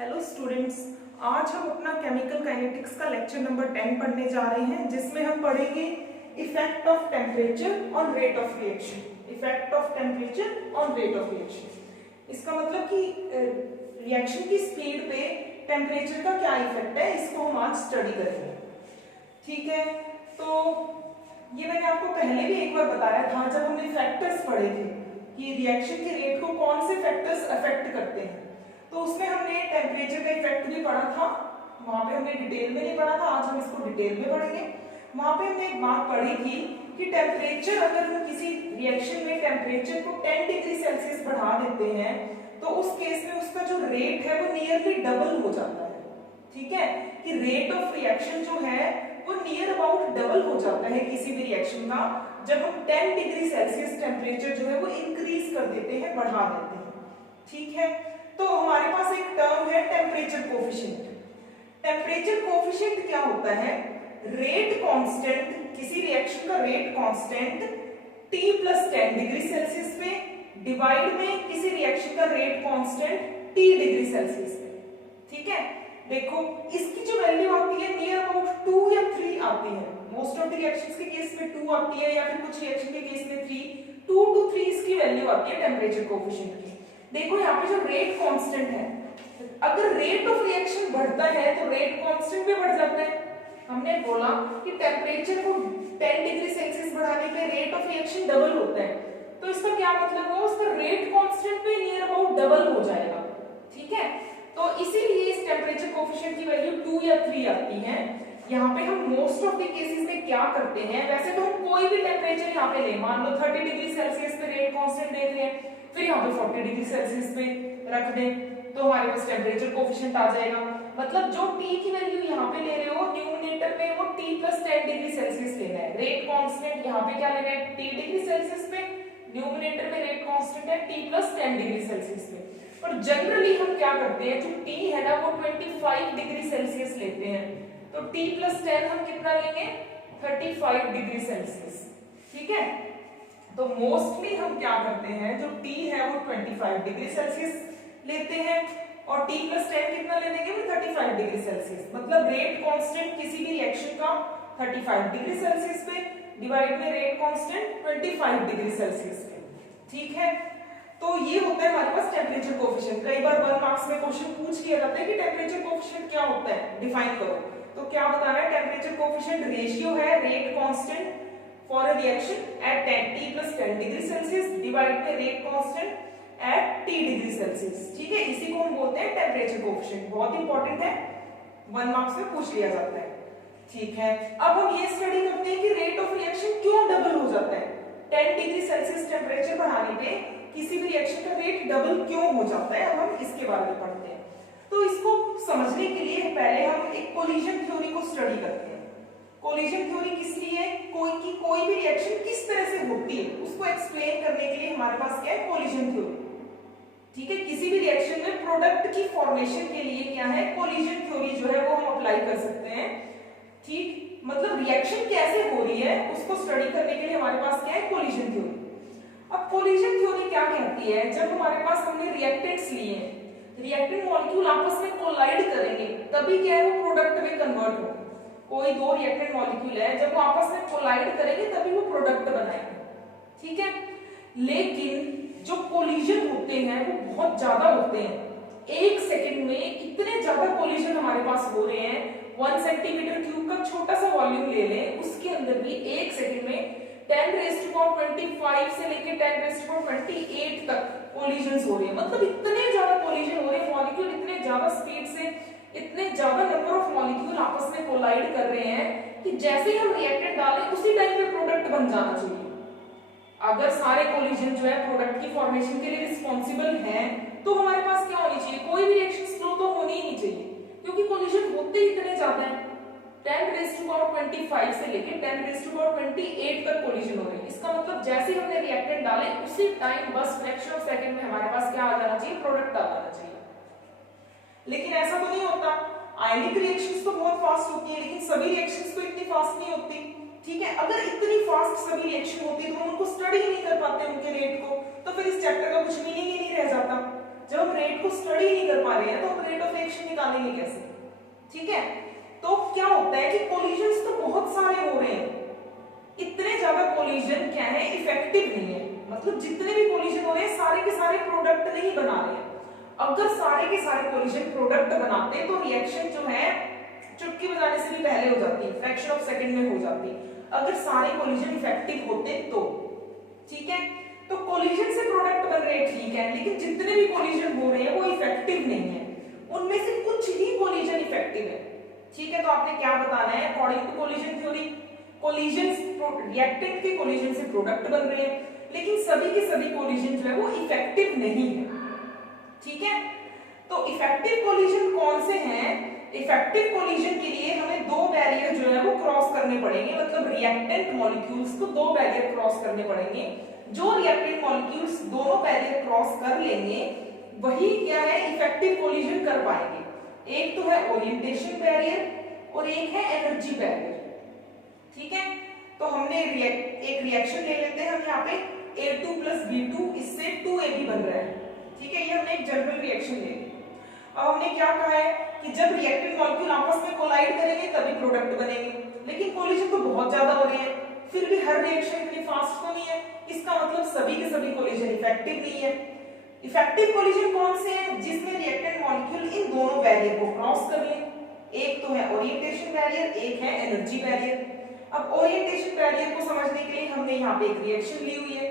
Hello students, आज हम अपना केमिकल काइनेटिक्स का लेक्चर नंबर 10 पढ़ने जा रहे हैं, जिसमें हम पढ़ेंगे effect of temperature on rate of reaction. Effect of temperature on rate of reaction, इसका मतलब कि रिएक्शन की स्पीड पे टेम्परेचर का क्या इफेक्ट है, इसको हम आज स्टडी करेंगे। ठीक है, तो ये मैंने आपको पहले भी एक बार बताया था जब हमने फैक्टर्स पढ़े थे कि रिएक्शन के रेट को कौन से फैक्टर्स अफेक्ट करते हैं। तो उसमें हमने टेम्परेचर का इफेक्ट भी पढ़ा था, वहां पे हमने डिटेल में नहीं पढ़ा था, आज हम इसको डिटेल में पढ़ेंगे। वहां पे हमने एक बात पढ़ी थी कि टेम्परेचर, अगर हम किसी रिएक्शन में टेम्परेचर को 10 डिग्री सेल्सियस बढ़ा देते हैं तो उस केस में उसका जो रेट है वो नियरली डबल हो जाता है। ठीक है, कि रेट ऑफ रिएक्शन जो है वो नियर अबाउट डबल हो जाता है किसी भी रिएक्शन का जब हम 10 डिग्री सेल्सियस टेम्परेचर जो है वो इंक्रीज कर देते हैं, बढ़ा देते हैं। ठीक है, तो हमारे पास एक टर्म है टेम्परेचर कोफिशिएंट। टेम्परेचर कोफिशिएंट क्या होता है? रेट कांस्टेंट, किसी रिएक्शन का rate constant T + 10 degree Celsius पे डिवाइड में किसी रिएक्शन का rate constant T degree Celsius पे। ठीक है, देखो इसकी जो वैल्यू आती है नियर अबाउट 2 या 3 आती है। मोस्ट ऑफ द रिएक्शंस के केस में 2 आती है या फिर कुछ रिएक्शन के केस में 3, 2 to 3 इसकी वैल्यू आती है टेम्परेचर कोफिशिएंट की। देखो यहाँ पे जो रेट कांस्टेंट है, अगर रेट ऑफ रिएक्शन बढ़ता है तो रेट कांस्टेंट भी बढ़ जाता है। हमने बोला कि टेम्परेचर को 10 डिग्री सेल्सियस बढ़ाने पे रेट ऑफ रिएक्शन डबल होता है, तो इसका क्या मतलब है? उसका रेट कांस्टेंट पे नियर अबाउट डबल हो जाएगा। ठीक है, तो इसीलिए इस टेम्परेचर कोफिशिएंट की वैल्यू 2 या 3 आती है। यहाँ पे हम मोस्ट ऑफ द केसेस में क्या करते हैं, वैसे तो हम कोई भी टेम्परेचर यहाँ पे ले, मान लो 30 डिग्री सेल्सियस पे रेट कांस्टेंट देख रहे हैं, फिर यहाँ पे 40 डिग्री सेल्सियस पे रख दें तो हमारे पास टेम्परेचर कोफिशिएंट आ जाएगा। मतलब जो T की वैल्यू यहाँ पे ले रहे हो न्यूमरेटर में वो T + 10 डिग्री सेल्सियस लेना है। रेट कांस्टेंट यहाँ पे क्या लेना है? T डिग्री सेल्सियस पे, न्यूमरेटर में रेट कांस्टेंट है T + 10 डिग्री सेल्सियस पे। पर जनरली हम क्या करते हैं, जो T है ना वो 25 डिग्री सेल्सियस लेते हैं, तो T + 10 हम कितना लेंगे? 35 डिग्री सेल्सियस। ठीक है, तो मोस्टली हम क्या करते हैं, जो T है वो 25 डिग्री सेल्सियस लेते हैं और T + 10 कितना ले लेंगे? 35 डिग्री सेल्सियस। मतलब रेट कांस्टेंट किसी भी रिएक्शन का 35 डिग्री सेल्सियस पे डिवाइड में रेट कांस्टेंट 25 डिग्री सेल्सियस पे। ठीक है, तो ये होता है हमारे पास टेम्परेचर कोफिशिएंट। कई बार 1 मार्क्स में क्वेश्चन पूछ लिया जाता है कि टेम्परेचर कोफिशिएंट क्या होता है, डिफाइन करो। तो क्या बताना है? टेम्परेचर कोफिशिएंट रेशियो है rate constant for a reaction at T + 10 degree Celsius divide by rate constant at T degree Celsius. ठीक है, इसी को हम बोलते हैं टेम्परेचर कोफिशिएंट। बहुत इंपॉर्टेंट है, 1 मार्क्स में पूछ लिया जाता है। ठीक है, अब हम ये स्टडी करते हैं कि रेट ऑफ रिएक्शन क्यों डबल हो जाता है। 10 डिग्री सेल्सियस टेम्परेचर बढ़ाने पे किसी भी रिएक्शन का रेट डबल क्यों हो जाता है, अब हम इसके बारे में पढ़ते हैं। तो इसको समझने के लिए पहले हम एक कोलिजन थ्योरी को स्टडी करते हैं। कोलिजन थ्योरी किस लिए? कोई भी रिएक्शन किस तरह से होती है उसको एक्सप्लेन करने के लिए हमारे पास क्या है? Collision theory. ठीक है, किसी भी रिएक्शन में प्रोडक्ट की फॉर्मेशन के लिए क्या है? कोलिजन थ्योरी जो है वो हम अप्लाई कर सकते हैं। ठीक, मतलब रिएक्शन कैसे हो रही है उसको स्टडी करने के लिए हमारे पास क्या है? Collision theory. अब कोलिजन थ्योरी क्या कहती है? जब हमारे पास हमने रिएक्टेंट्स लिए हैं, रिएक्टेंट मॉलिक्यूल आपस में कोलाइड करेंगे तभी क्या है वो प्रोडक्ट में कन्वर्ट होगा। कोई 2 रिएक्टेंट मॉलिक्यूल है, जब वो आपस में कोलाइड करेंगे तभी वो प्रोडक्ट बनाएंगे। ठीक है, लेकिन जो कोलिजन होते हैं वो बहुत ज्यादा होते हैं। 1 सेकंड में इतने ज्यादा कोलिजन हमारे पास हो रहे हैं। 1 सेंटीमीटर क्यूब का छोटा सा वॉल्यूम ले लें, उसके अंदर भी 1 सेकंड में 10⁻25 से लेकर 10⁻28 तक कोलिजन्स हो रहे हैं। मतलब इतने ज्यादा कोलिजन हो रहे हैं, मॉलिक्यूल इतने ज्यादा स्पीड से, इतने ज्यादा नंबर ऑफ मॉलिक्यूल आपस में कोलाइड कर रहे हैं कि जैसे ही हम रिएक्टेंट डालें उसी टाइम पे प्रोडक्ट बन जाना चाहिए। अगर सारे कोलिजन जो है प्रोडक्ट की फॉर्मेशन के लिए रिस्पॉन्सिबल हैं, तो हमारे पास क्या होनी चाहिए? कोई भी रिएक्शन स्लो तो होनी ही नहीं चाहिए, क्योंकि कोलिजन होते ही इतने ज्यादा हैं। 10⁻25 से लेकर 10⁻28 तक कोलिजन हो रहे हैं। इसका मतलब जैसे ही हमने रिएक्टेंट डाले उसी टाइम बस फ्रैक्शन ऑफ सेकंड में हमारे पास क्या आ जाना चाहिए? प्रोडक्ट आ जाना चाहिए। लेकिन ऐसा तो नहीं होता। आयनिक रिएक्शंस तो बहुत फास्ट होती है, लेकिन सभी रिएक्शंस तो इतनी फास्ट नहीं होती। ठीक है, अगर इतनी फास्ट सभी रिएक्शन होती तो हम उनको स्टडी ही नहीं कर पाते उनके रेट को, तो फिर इस चैप्टर का कुछ मीनिंग ही नहीं रह जाता। जब हम रेट को स्टडी नहीं कर पा रहे हैं तो हम रेट ऑफ रिएक्शन निकालेंगे कैसे? ठीक है, तो क्या होता है कि कोलिजन्स तो बहुत सारे हो रहे हैं, इतने ज्यादा कोलिजन क्या है, इफेक्टिव नहीं है। मतलब जितने भी कोलिजन हो रहे हैं सारे के सारे प्रोडक्ट नहीं बना रहे हैं। अगर सारे के सारे कोलिजन प्रोडक्ट बनाते तो रिएक्शन जो है चुटकी बजाने से भी पहले हो जाती, फ्रैक्शन ऑफ सेकंड में हो जाती, अगर सारे कोलिजन इफेक्टिव होते तो। ठीक है, तो कोलिजन से प्रोडक्ट बन रहे हैं ठीक है, लेकिन जितने भी कोलिजन हो रहे हैं वो इफेक्टिव नहीं है, उनमें से कुछ ही कोलिजन इफेक्टिव है। ठीक है, तो आपने क्या बताना है, according to collision theory collision reactant के कोलिजन से प्रोडक्ट बन रहे हैं, लेकिन सभी के सभी कोलिजन जो है वो इफेक्टिव नहीं है। ठीक है, तो इफेक्टिव कोलिजन कौन से हैं? इफेक्टिव कोलिजन के लिए हमें दो बैरियर जो है वो क्रॉस करने पड़ेंगे, मतलब रिएक्टेंट मॉलिक्यूल्स को दो बैरियर क्रॉस करने पड़ेंगे। जो रिएक्टेंट मॉलिक्यूल्स दोनों बैरियर क्रॉस कर लेंगे वही क्या है, इफेक्टिव कोलिजन कर पाएंगे। एक तो है ओरिएंटेशन बैरियर और एक है एनर्जी बैरियर। ठीक है, तो हमने एक रिएक्शन ले लेते हैं हम यहाँ पे A2 + B2, इससे 2AB बन रहा है। ठीक है, ये हमने एक जनरल रिएक्शन ले ली। अब हमने क्या कहा है कि जब रिएक्टेंट मॉलिक्यूल आपस में कोलाइड करेंगे तभी प्रोडक्ट बनेंगे, लेकिन कोलिजन तो बहुत ज्यादा हो रहे हैं, फिर भी हर रिएक्शन इतनी फास्ट तो नहीं है, इसका मतलब सभी के सभी कोलिजन इफेक्टिव नहीं है। इफेक्टिव कोलिजन कौन से हैं? जिसमें रिएक्टेंट मॉलिक्यूल इन दोनों बैरियर को क्रॉस कर ले। एक तो है ओरिएंटेशन बैरियर, एक है एनर्जी बैरियर। अब ओरिएंटेशन बैरियर को समझने के लिए हमने यहाँ पे एक रिएक्शन ली हुई है,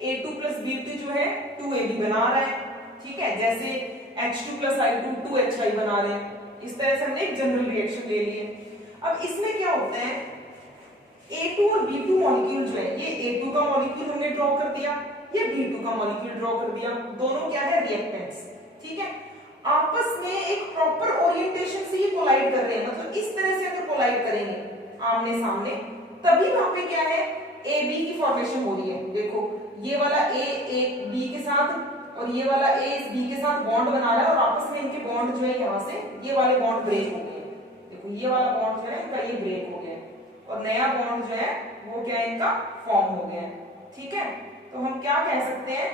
A2 + B2 जो है 2AB बना रहा है। ठीक है, जैसे H2 + I2 2HI बना रहे हैं, इस तरह से हमने एक जनरल रिएक्शन ले ली है। अब इसमें क्या होता है, A2 और B2 मॉलिक्यूल जो है, ये A2 का मॉलिक्यूल हमने ड्रॉ कर दिया, ये B2 का मॉलिक्यूल ड्रॉ कर दिया, दोनों क्या है, रिएक्टेंट्स। ठीक है, आपस में एक प्रॉपर ओरिएंटेशन से ये कोलाइड कर रहे हैं, मतलब इस तरह से अगर कोलाइड करेंगे आमने सामने तभी वहां पे क्या है, AB की फॉर्मेशन हो रही है। देखो ये वाला A B के साथ और ये वाला A इस B के साथ बॉन्ड बना रहा है, और आपस में इनके बॉन्ड जो है यहाँ से ये वाले बॉन्ड ब्रेक हो गए। देखो ये वाला बॉन्ड जो है इनका ये ब्रेक हो गया और नया बॉन्ड जो है वो क्या है, इनका फॉर्म हो गया। ठीक है, तो हम क्या कह सकते हैं,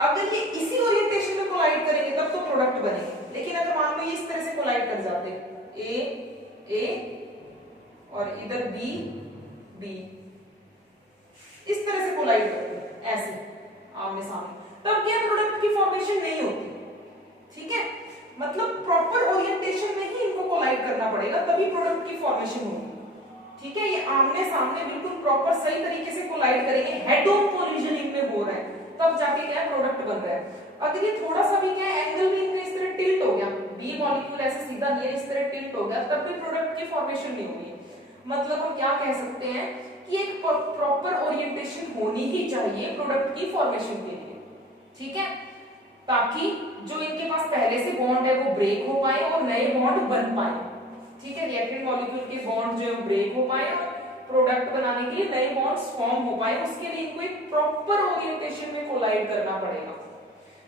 अगर ये इसी ओरिएंटेशन में कोलाइड करेंगे तब तो प्रोडक्ट बनेगा, लेकिन अगर मान लो ये इस तरह से कोलाइड कर जाते, A और इधर B इस तरह से कोलाइड करते ऐसे आमने सामने, तब क्या प्रोडक्ट की फॉर्मेशन नहीं होती। ठीक है, मतलब प्रॉपर ओरिएंटेशन में ही इनको कोलाइड करना पड़ेगा तभी प्रोडक्ट की फॉर्मेशन होगी। ठीक है, ये आमने सामने बिल्कुल प्रॉपर सही तरीके से कोलाइड करेंगे, हेड ऑन कोलिजनिंग में हो रहा है, तब जाके क्या प्रोडक्ट बन रहा है। अगर ये थोड़ा सा भी क्या एंगल भी इनका इस तरह टिल्ट हो गया, B मॉलिक्यूल ऐसे सीधा नहीं है, इस तरह टिल्ट हो गया, तब भी प्रोडक्ट की फॉर्मेशन नहीं होगी। मतलब हम क्या कह सकते हैं कि एक प्रॉपर ओरिएंटेशन होनी ही चाहिए प्रोडक्ट की फॉर्मेशन के लिए। ठीक है, ताकि जो इनके पास पहले से बॉन्ड है वो ब्रेक हो पाए और नए बॉन्ड बन पाए। ठीक है, रिएक्टेंट मॉलिक्यूल के बॉन्ड जो है ब्रेक हो पाए और प्रोडक्ट बनाने के लिए नए बॉन्ड्स फॉर्म हो पाए, उसके लिए इनको एक प्रॉपर ओरिएंटेशन में कोलाइड करना पड़ेगा।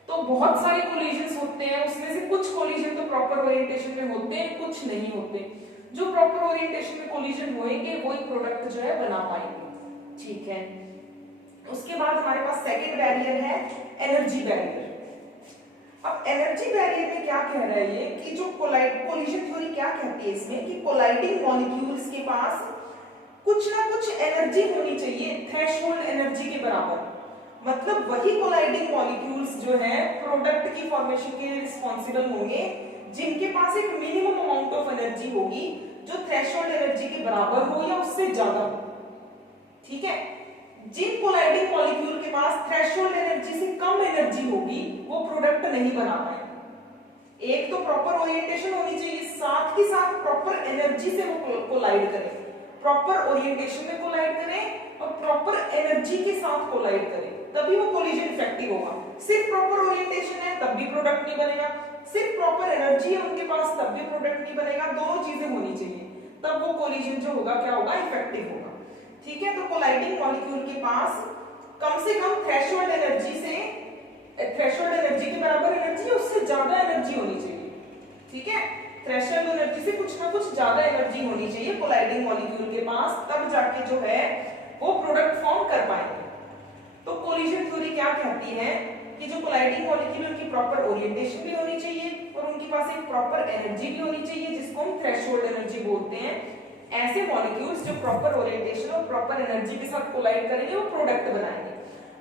तो बहुत सारे कोलिजन्स होते हैं, उसमें से कुछ कोलिजन तो प्रॉपर ओरिएंटेशन में होते हैं, कुछ नहीं होते। जो प्रॉपर ओरिएंटेशन में कोलिजन होएंगे वही प्रोडक्ट जो है बना पाएंगे। ठीक है, उसके बाद हमारे पास सेकंड बैरियर है एनर्जी बैरियर। अब एनर्जी बैरियर में क्या कह रहा है ये कि जो कोलिजन थ्योरी क्या कहती है इसमें कि कोलाइडिंग मॉलिक्यूल्स के पास कुछ ना कुछ एनर्जी होनी चाहिए, थ्रेशोल्ड एनर्जी के बराबर। मतलब वही कोलाइडिंग मॉलिक्यूल्स जो है प्रोडक्ट की फॉर्मेशन के लिए रिस्पॉन्सिबल होंगे जिनके पास एक मिनिमम अमाउंट ऑफ एनर्जी होगी जो थ्रेशोल्ड एनर्जी के बराबर हो या उससे ज्यादा हो। ठीक है, जिन कोलाइडिंग मॉलिक्यूल के पास थ्रेशोल्ड एनर्जी से कम एनर्जी होगी वो प्रोडक्ट नहीं बना पाएंगे। एक तो प्रॉपर ओरिएंटेशन होनी चाहिए, साथ ही साथ प्रॉपर एनर्जी से वो कोलाइड करें, प्रॉपर ओरिएंटेशन में कोलाइड करें और प्रॉपर एनर्जी के साथ कोलाइड करें, तभी वो कोलिजन इफेक्टिव होगा। सिर्फ प्रॉपर ओरिएंटेशन है तब भी प्रोडक्ट नहीं बनेगा, सिर्फ प्रॉपर एनर्जी है उनके पास तब भी प्रोडक्ट नहीं बनेगा, दोनों चीजें होनी चाहिए, तब वो कोलिजन जो होगा क्या होगा, इफेक्टिव होगा। ठीक है, तो कोलाइडिंग मॉलिक्यूल के पास कम से कम थ्रेशोल्ड एनर्जी के बराबर एनर्जी या उससे ज्यादा एनर्जी होनी चाहिए। ठीक है, थ्रेशोल्ड एनर्जी से कुछ ना कुछ ज्यादा एनर्जी होनी चाहिए कोलाइडिंग मॉलिक्यूल के पास, तब जाके जो है वो प्रोडक्ट फॉर्म कर पाएंगे। तो कोलिजन थ्योरी क्या कहती है कि जो कोलाइडिंग मॉलिक्यूल उनकी प्रॉपर ओरिएंटेशन भी होनी चाहिए और उनके पास एक प्रॉपर एनर्जी भी होनी चाहिए जिसको हम थ्रेशोल्ड एनर्जी बोलते हैं। ऐसे मॉलिक्यूल्स जो प्रॉपर ओरिएंटेशन और प्रॉपर एनर्जी के साथ कोलाइड करेंगे वो प्रोडक्ट बनाएंगे।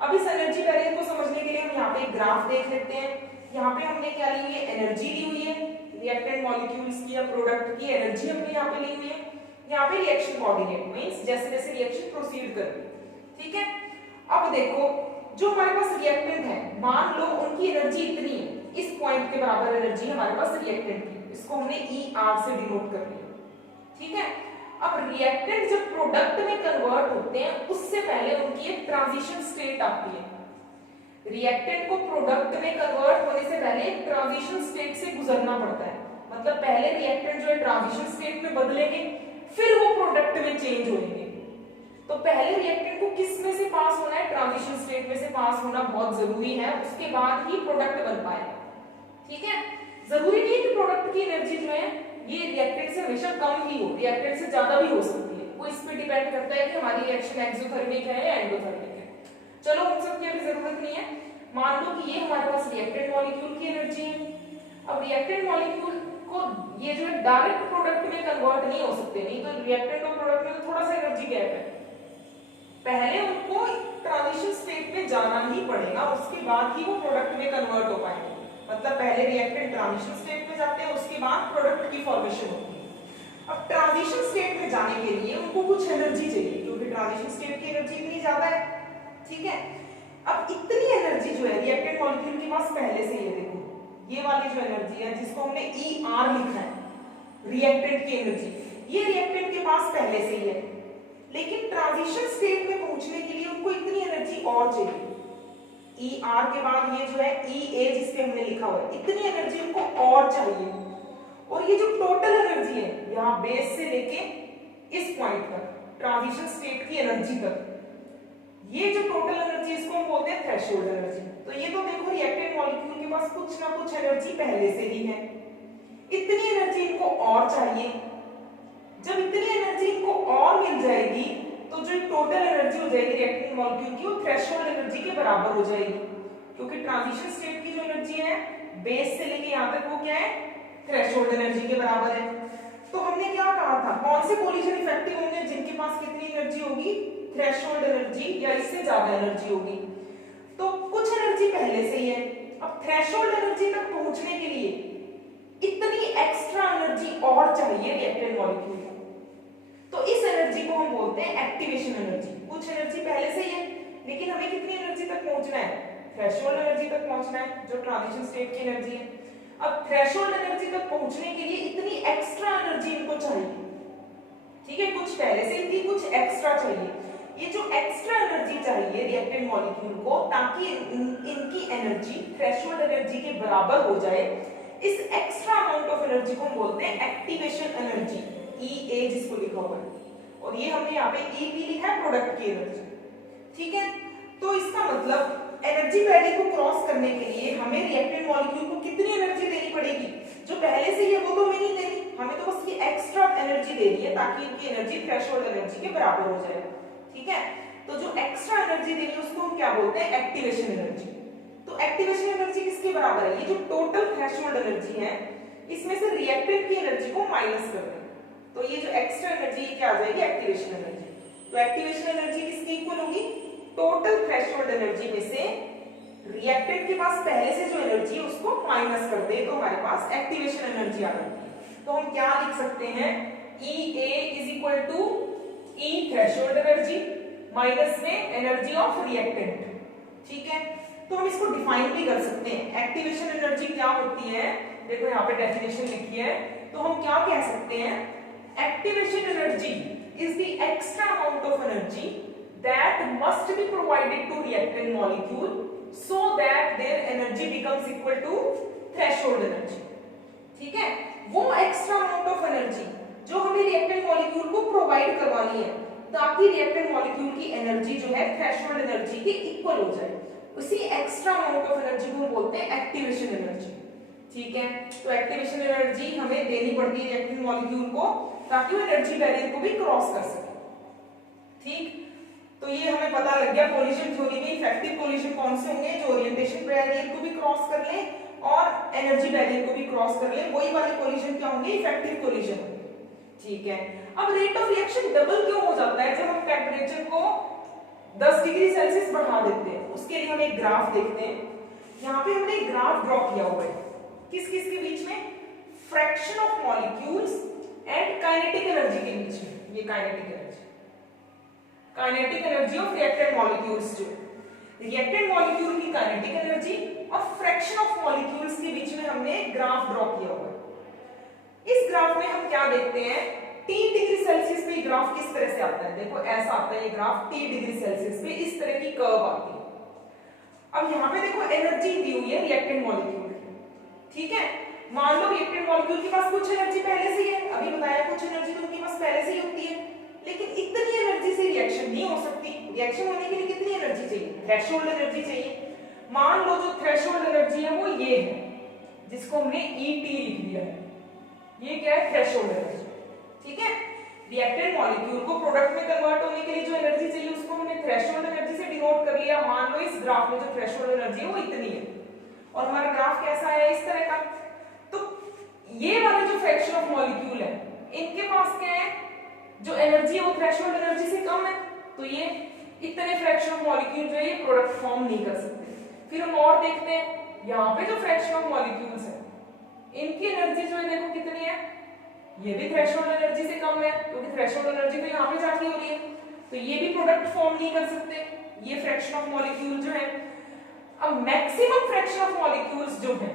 अब इस एनर्जी बैरियर को समझने के लिए हम यहाँ पे एक ग्राफ देख लेते हैं। यहाँ पे हमने क्या ली हुई है, एनर्जी ली हुई है रिएक्टेंट मॉलिक्यूल्स की या प्रोडक्ट की एनर्जी हमने यहाँ पे ली हुई है। यहाँ पे रिएक्शन कोऑर्डिनेट मींस जैसे जैसे रिएक्शन प्रोसीड कर रही है, ठीक है। अब देखो जो हमारे पास रिएक्टेंट है, मान लो उनकी एनर्जी इतनी है, इस पॉइंट के बराबर एनर्जी हमारे पास रिएक्टेंट की, इसको हमने ER से डिनोट कर लिया, ठीक है। अब रिएक्टेंट जब प्रोडक्ट में कन्वर्ट होते हैं उससे पहले उनकी एक ट्रांजिशन स्टेट आती है। रिएक्टेंट को प्रोडक्ट में कन्वर्ट होने से पहले एक ट्रांजिशन स्टेट से गुजरना पड़ता है, मतलब पहले रिएक्टेंट जो है ट्रांजिशन स्टेट में बदलेंगे फिर वो प्रोडक्ट में चेंज होंगे। तो पहले रिएक्टेंट को किस में से पास होना है, ट्रांजिशन स्टेट में से पास होना बहुत जरूरी है, उसके बाद ही प्रोडक्ट बन पाएगा, ठीक है। जरूरी नहीं है कि प्रोडक्ट की एनर्जी जो है ये रिएक्टेंट से हमेशा कम ही हो, रिएक्टेंट से ज्यादा भी हो सकती है, वो इस पे डिपेंड करता है कि हमारी रिएक्शन एक्सोथर्मिक है या एंडोथर्मिक है। चलो उन सब की अभी जरूरत नहीं है, मान लो कि ये हमारे पास रिएक्टेंट मॉलिक्यूल की एनर्जी है। अब रिएक्टेंट मॉलिक्यूल को ये जो है डायरेक्ट प्रोडक्ट में कन्वर्ट नहीं हो सकते, नहीं तो रिएक्टेंट और प्रोडक्ट में तो थोड़ा सा एनर्जी गैप है, पहले उनको ट्रांजिशन स्टेट में जाना ही पड़ेगा, उसके बाद ही वो प्रोडक्ट में कन्वर्ट हो पाएंगे। मतलब पहले रिएक्टेंट ट्रांजिशन स्टेट में जाते हैं, उसके बाद प्रोडक्ट की फॉर्मेशन होती है। अब ट्रांजिशन स्टेट में जाने के लिए उनको कुछ एनर्जी चाहिए, क्योंकि ट्रांजिशन स्टेट की एनर्जी इतनी ज्यादा है, ठीक है। अब इतनी एनर्जी जो है रिएक्टेंट मॉलिक्यूल के पास पहले से ही है, देखो ये वाली जो एनर्जी है जिसको हमने ER लिखा है, रिएक्टेंट की एनर्जी, ये रिएक्टेंट के पास पहले से ही है, लेकिन ट्रांजिशन स्टेट में पहुंचने के लिए उनको इतनी एनर्जी और चाहिए। ER के बाद ये जो है EA जिसपे हमने लिखा हुआ है, इतनी एनर्जी उनको और चाहिए। और ये जो टोटल एनर्जी है यहाँ बेस से लेके इस पॉइंट तक ट्रांजिशन स्टेट की एनर्जी तक, ये जो टोटल एनर्जी इसको हम बोलते हैं थ्रेशोल्ड एनर्जी। तो ये तो देखो रिएक्टेंट मॉलिक्यूल के पास कुछ ना कुछ एनर्जी पहले से ही है, इतनी एनर्जी इनको और चाहिए। जब इतनी एनर्जी इनको और मिल जाएगी तो जो टोटल एनर्जी हो जाएगी रिएक्टेंट मॉलिक्यूल की वो थ्रेशोल्ड एनर्जी के बराबर हो जाएगी, क्योंकि ट्रांजिशन स्टेट की जो एनर्जी है बेस से लेके यहाँ तक वो क्या है, थ्रेशोल्ड एनर्जी के बराबर है। तो हमने क्या कहा था, कौन से कोलिजन इफेक्टिव होंगे जिनके पास कितनी एनर्जी होगी, थ्रेशोल्ड एनर्जी या इससे ज्यादा एनर्जी होगी। तो कुछ एनर्जी पहले से ही है, अब थ्रेशोल्ड एनर्जी तक पहुंचने के लिए इतनी एक्स्ट्रा एनर्जी और चाहिए रिएक्टेंट मॉलिक्यूल को, तो इस एनर्जी को हम बोलते हैं एक्टिवेशन एनर्जी। कुछ एनर्जी पहले से ही है, लेकिन हमें कितनी एनर्जी तक पहुंचना है, थ्रेशोल्ड एनर्जी तक पहुंचना है, जो ट्रांजिशन स्टेट की एनर्जी है। अब थ्रेशोल्ड एनर्जी तक पहुंचने के लिए इतनी एक्स्ट्रा एनर्जी इनको चाहिए, ठीक है, कुछ पहले से ही थी, कुछ एक्स्ट्रा चाहिए। ये जो एक्स्ट्रा एनर्जी चाहिए रिएक्टेंट मॉलिक्यूल को ताकि इनकी एनर्जी थ्रेशोल्ड एनर्जी के बराबर हो जाए, इस एक्स्ट्रा अमाउंट ऑफ एनर्जी को हम बोलते हैं एक्टिवेशन एनर्जी, EA जिसको लिखा हुआ है, और ये हमने यहाँ पे EP लिखा है प्रोडक्ट की एनर्जी, ठीक है। तो इसका मतलब एनर्जी बैरियर को क्रॉस करने के लिए हमें रिएक्टेंट मॉलिक्यूल को कितनी एनर्जी देनी पड़ेगी, जो पहले से ही है वो तो हमें नहीं देनी, हमें तो बस ये एक्स्ट्रा एनर्जी देनी है ताकि इनकी एनर्जी थ्रेशोल्ड एनर्जी के बराबर हो जाए, ठीक है। तो जो एक्स्ट्रा एनर्जी देनी है उसको हम क्या बोलते हैं, एक्टिवेशन एनर्जी। तो एक्टिवेशन एनर्जी किसके बराबर है, ये जो टोटल थ्रेशोल्ड एनर्जी है इसमें से रिएक्टेंट की एनर्जी को माइनस कर दें, तो ये जो एक्स्ट्रा एनर्जी क्या आ जाएगी, एक्टिवेशन एनर्जी। तो एक्टिवेशन एनर्जी किसकी इक्वल होगी, टोटल थ्रेशोल्ड एनर्जी में से रिएक्टेंट के पास पहले से जो एनर्जी है उसको माइनस कर दे, तो हमारे पास एक्टिवेशन एनर्जी आ जाती है। तो हम क्या लिख सकते हैं, EA is equal to E threshold energy minus में एनर्जी ऑफ रिएक्टेंट, ठीक है। तो हम इसको डिफाइन भी कर सकते हैं, एक्टिवेशन एनर्जी क्या होती है, देखो यहाँ पे डेफिनेशन लिखी है, तो हम क्या कह सकते हैं, activation energy is the extra amount of energy that must be provided to reactant molecule so that their energy becomes equal to threshold energy, ठीक है। वो एक्स्ट्रा अमाउंट ऑफ एनर्जी जो हमें रिएक्टेंट मॉलिक्यूल को प्रोवाइड करवानी है ताकि reactant molecule की एनर्जी जो है थ्रेशोल्ड एनर्जी के इक्वल हो जाए, उसी एक्स्ट्रा अमाउंट ऑफ एनर्जी को हम बोलते हैं एक्टिवेशन एनर्जी, ठीक है। तो एक्टिवेशन एनर्जी हमें देनी पड़ती है रिएक्टेंट मॉलिक्यूल को ताकि वो एनर्जी बैरियर को भी क्रॉस कर सके, ठीक। तो ये हमें पता लग गया कोलिजन थ्योरी में इफेक्टिव कोलिजन कौन से होंगे, जो ओरिएंटेशन बैरियर को भी क्रॉस कर ले और एनर्जी बैरियर को भी क्रॉस कर ले, वही वाले कोलिजन क्या होंगे, इफेक्टिव कोलिजन होंगे। ठीक है, अब रेट ऑफ रिएक्शन डबल क्यों हो जाता है जब हम टेम्परेचर को 10 डिग्री सेल्सियस बढ़ा देते हैं? उसके लिए हम एक ग्राफ देखते हैं। यहाँ पे हमने एक ग्राफ ड्रॉ किया हुआ है, किस किस के बीच में, fraction of molecules and kinetic energy के बीच में। ये kinetic energy of reactant molecules, जो रिएक्टेंट मॉलिक्यूल की काइनेटिक एनर्जी और फ्रैक्शन ऑफ मॉलिक्यूल्स के बीच में हमने एक ग्राफ ड्रॉ किया हुआ है। इस ग्राफ में हम क्या देखते हैं, T डिग्री सेल्सियस पे ग्राफ किस तरह से आता है, देखो ऐसा आता है ये ग्राफ, T डिग्री सेल्सियस पे इस तरह की कर्व आती है। अब यहाँ पे देखो एनर्जी दी हुई है रिएक्टेंट मॉलिक्यूल की, ठीक है। मान लो रिएक्टेंट मॉलिक्यूल के पास कुछ एनर्जी पहले से ही है, अभी बताया कुछ एनर्जी तो उनके पास पहले से ही होती है, लेकिन इतनी एनर्जी से रिएक्शन नहीं हो सकती। रिएक्शन होने के लिए कितनी एनर्जी चाहिए, थ्रेशोल्ड एनर्जी चाहिए। मान लो जो थ्रेशोल्ड एनर्जी है वो ये है, जिसको हमने ET लिख दिया है, ये क्या है, थ्रेशोल्ड एनर्जी, ठीक है। रिएक्टेंट मॉलिक्यूल को प्रोडक्ट में कन्वर्ट होने के लिए जो एनर्जी चाहिए उसको हमने थ्रेशोल्ड एनर्जी से डिनोट कर लिया। मान लो इस ग्राफ में जो थ्रेशोल्ड एनर्जी है वो इतनी है और हमारा ग्राफ कैसा है, इस तरह का। तो ये वाले जो फ्रैक्शन ऑफ मॉलिक्यूल है इनके पास क्या है, जो एनर्जी है वो थ्रेशोल्ड एनर्जी से कम है, तो ये इतने फ्रैक्शन ऑफ मॉलिक्यूल जो है ये प्रोडक्ट फॉर्म नहीं कर सकते। फिर हम और देखते हैं, यहाँ पे जो फ्रैक्शन ऑफ मॉलिक्यूल्स है इनकी एनर्जी जो है देखो कितनी है, ये भी थ्रेशोल्ड एनर्जी से कम है, क्योंकि थ्रेशोल्ड एनर्जी तो यहाँ पे जाके हो रही है, तो ये भी प्रोडक्ट फॉर्म नहीं कर सकते, ये फ्रैक्शन ऑफ मॉलिक्यूल जो है। अब मैक्सिमम फ्रैक्शन ऑफ मॉलिक्यूल्स जो है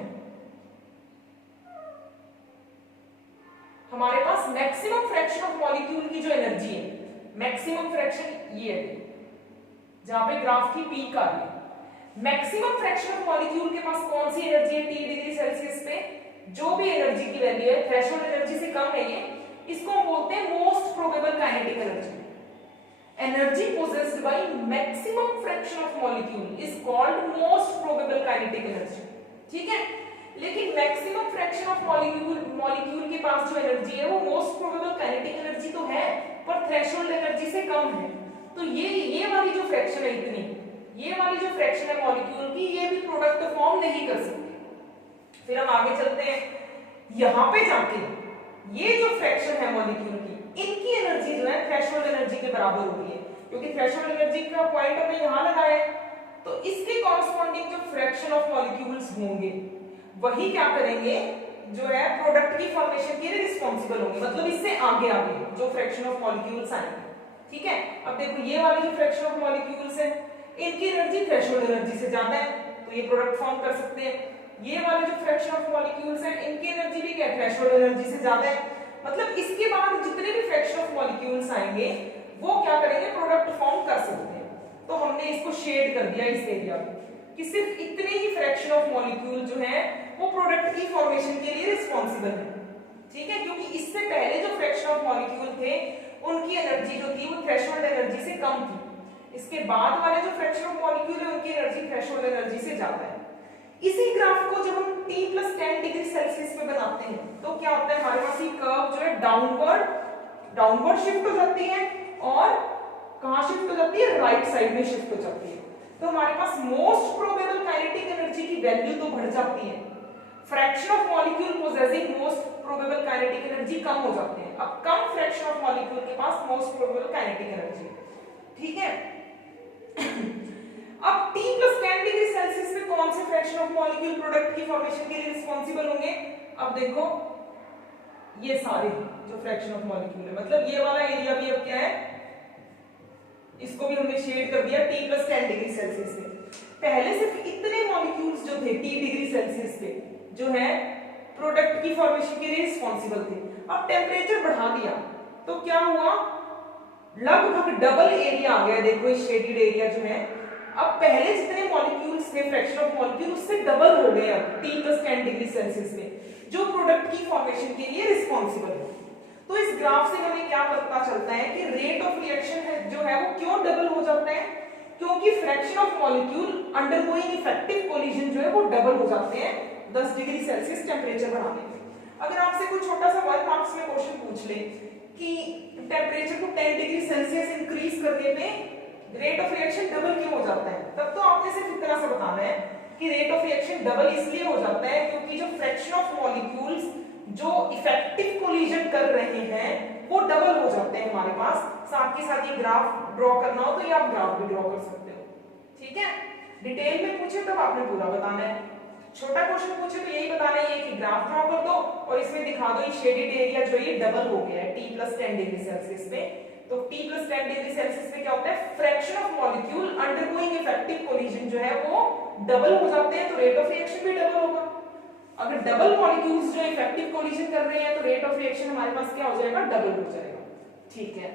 हमारे पास, मैक्सिमम फ्रैक्शन ऑफ मॉलिक्यूल की जो एनर्जी है, मैक्सिमम फ्रैक्शन ये है जहां पे ग्राफ की पीक आ रही है। मैक्सिमम फ्रैक्शन ऑफ मॉलिक्यूल के पास कौन सी एनर्जी है, T डिग्री सेल्सियस पे जो भी एनर्जी की वैल्यू है थ्रेशोल्ड एनर्जी से कम है, ये इसको हम बोलते हैं most probable kinetic energy. Energy possessed by maximum fraction of molecule is called most probable kinetic energy, ठीक है। लेकिन मैक्सिमम फ्रैक्शन ऑफ मॉलिक्यूल के पास जो एनर्जी है वो मोस्ट प्रोबेबल काइनेटिक एनर्जी तो है पर थ्रेशोल्ड एनर्जी से कम है, तो ये वाली जो फ्रैक्शन है इतनी, ये वाली जो फ्रैक्शन है मॉलिक्यूल की, ये भी प्रोडक्ट फॉर्म नहीं कर सकती। फिर हम आगे चलते हैं, यहां पे जाके ये जो फ्रैक्शन है मॉलिक्यूल की, इनकी एनर्जी जो है थ्रेशोल्ड एनर्जी के बराबर होती है, क्योंकि थ्रेशोल्ड एनर्जी का पॉइंट हमने यहां लगाया है, तो इसके कॉरस्पॉन्डिंग जो फ्रैक्शन ऑफ मॉलिक्यूल्स होंगे वही क्या करेंगे, जो है प्रोडक्ट की फॉर्मेशन के लिए रिस्पॉन्सिबल होंगे, मतलब इससे आगे आगे जो फ्रैक्शन ऑफ मॉलिक्यूल्स आएंगे, ठीक है। अब देखो ये वाली जो फ्रैक्शन ऑफ मॉलिक्यूल्स है इनकी एनर्जी थ्रेशोल्ड एनर्जी से ज्यादा है, तो ये प्रोडक्ट फॉर्म कर सकते हैं। ये वाले जो फ्रैक्शन ऑफ मॉलिक्यूल्स हैं इनकी एनर्जी भी क्या है, थ्रेशोल्ड एनर्जी से ज्यादा है, मतलब इसके बाद जितने भी फ्रैक्शन ऑफ मॉलिक्यूल्स आएंगे वो क्या करेंगे, प्रोडक्ट फॉर्म कर सकते हैं। तो हमने इसको शेड कर दिया इस एरिया को कि सिर्फ इतने ही फ्रैक्शन ऑफ मॉलिक्यूल जो है वो प्रोडक्ट की फॉर्मेशन के लिए रिस्पॉन्सिबल है, ठीक है, क्योंकि इससे पहले जो फ्रैक्शन ऑफ मॉलिक्यूल थे उनकी एनर्जी जो थी वो थ्रेशोल्ड एनर्जी से कम थी, इसके बाद वाले जो फ्रैक्शन ऑफ मॉलिक्यूल है उनकी एनर्जी थ्रेशोल्ड एनर्जी से ज्यादा है। इसी ग्राफ को जब हम T+10 डिग्री सेल्सियस पे बनाते हैं तो क्या होता है, हमारे पास ये कर्व जो है डाउनवर्ड शिफ्ट हो जाती है और कहां शिफ्ट हो जाती है, राइट साइड में शिफ्ट हो जाती है। तो हमारे पास मोस्ट प्रोबेबल काइनेटिक एनर्जी की वैल्यू तो बढ़ जाती है, fraction of molecule possessing most probable kinetic energy कम हो जाते हैं। अब कम फ्रैक्शन ऑफ मॉलिक्यूल के पास मोस्ट प्रोबेबल काइनेटिक एनर्जी, ठीक है। अब T+10 डिग्री सेल्सियस पे कौन से फ्रैक्शन ऑफ मॉलिक्यूल प्रोडक्ट की फॉर्मेशन के लिए रिस्पॉन्सिबल होंगे, अब देखो ये सारे जो फ्रैक्शन ऑफ मॉलिक्यूल है, मतलब ये वाला एरिया भी अब क्या है, इसको भी हमने शेड कर दिया T+10 डिग्री सेल्सियस पे। पहले सिर्फ इतने मॉलिक्यूल्स जो थे T डिग्री सेल्सियस पे जो है प्रोडक्ट की फॉर्मेशन के लिए रिस्पॉन्सिबल थे। अब टेम्परेचर बढ़ा दिया तो क्या हुआ, लगभग डबल एरिया आ गया, देखो ये शेडेड एरिया जो है, अब पहले जितने मॉलिक्यूल्स थे फ्रैक्शन ऑफ मॉलिक्यूल उससे डबल हो गए अब T+10 डिग्री सेल्सियस में, जो प्रोडक्ट की फॉर्मेशन के लिए रिस्पॉन्सिबल है। तो इस ग्राफ से हमें क्या पता चलता है कि रेट ऑफ रिएक्शन है जो है वो क्यों डबल हो जाता है, क्योंकि fraction of molecule undergoing effective collision जो है वो डबल हो जाते हैं 10 डिग्री सेल्सियस टेम्परेचर बढ़ाने पे। अगर आपसे कोई छोटा सा 1 मार्क्स में क्वेश्चन पूछ ले कि टेम्परेचर को 10 डिग्री सेल्सियस इंक्रीज करने पे रेट ऑफ रिएक्शन डबल क्यों हो जाता है, तब तो आपने सिर्फ इतना सा बताना है कि रेट ऑफ रिएक्शन डबल इसलिए हो जाता है क्योंकि जो फ्रैक्शन ऑफ मॉलिक्यूल्स जो इफेक्टिव कोलिजन कर रहे हैं वो डबल हो जाते हैं हमारे पास। साथ के साथ ये ग्राफ ड्रॉ करना हो तो ये आप ग्राफ भी ड्रॉ कर सकते हो, ठीक है। डिटेल में पूछे तब आपने पूरा बताना है, छोटा क्वेश्चन पूछे तो यही बताना है कि ग्राफ ड्रॉ कर दो और इसमें दिखा दो ये शेडेड एरिया जो ये डबल हो गया है T+10 डिग्री सेल्सियस पे। तो T+10 डिग्री सेल्सियस पे क्या होता है, fraction of molecule undergoing effective collision जो है वो डबल हो जाते हैं, तो रेट ऑफ रिएक्शन भी डबल होगा। अगर डबल मॉलिक्यूल्स जो इफेक्टिव कोलिजन कर रहे हैं तो रेट ऑफ रिएक्शन हमारे पास क्या हो जाएगा, डबल हो जाएगा, ठीक है।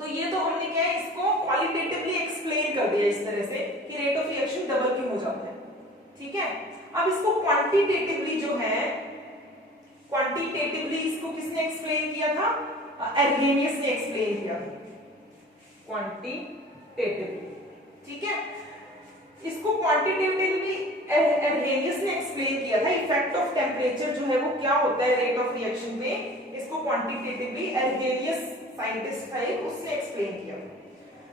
तो ये तो हमने क्या है इसको क्वालिटेटिवली एक्सप्लेन कर दिया इस तरह से कि रेट ऑफ रिएक्शन डबल क्यों हो जाता है, ठीक है। अब इसको क्वांटिटेटिवली जो है, क्वांटिटेटिवली इसको किसने एक्सप्लेन किया था, अर्हेनियस ने एक्सप्लेन किया था क्वांटिटेटिवली, ठीक है। इसको क्वांटिटेटिवली अर्हेनियस ने एक्सप्लेन किया था, इफेक्ट ऑफ टेम्परेचर जो है वो क्या होता है रेट ऑफ रिएक्शन में, इसको क्वांटिटेटिवली अर्हेनियस साइंटिस्ट है उसने एक्सप्लेन किया।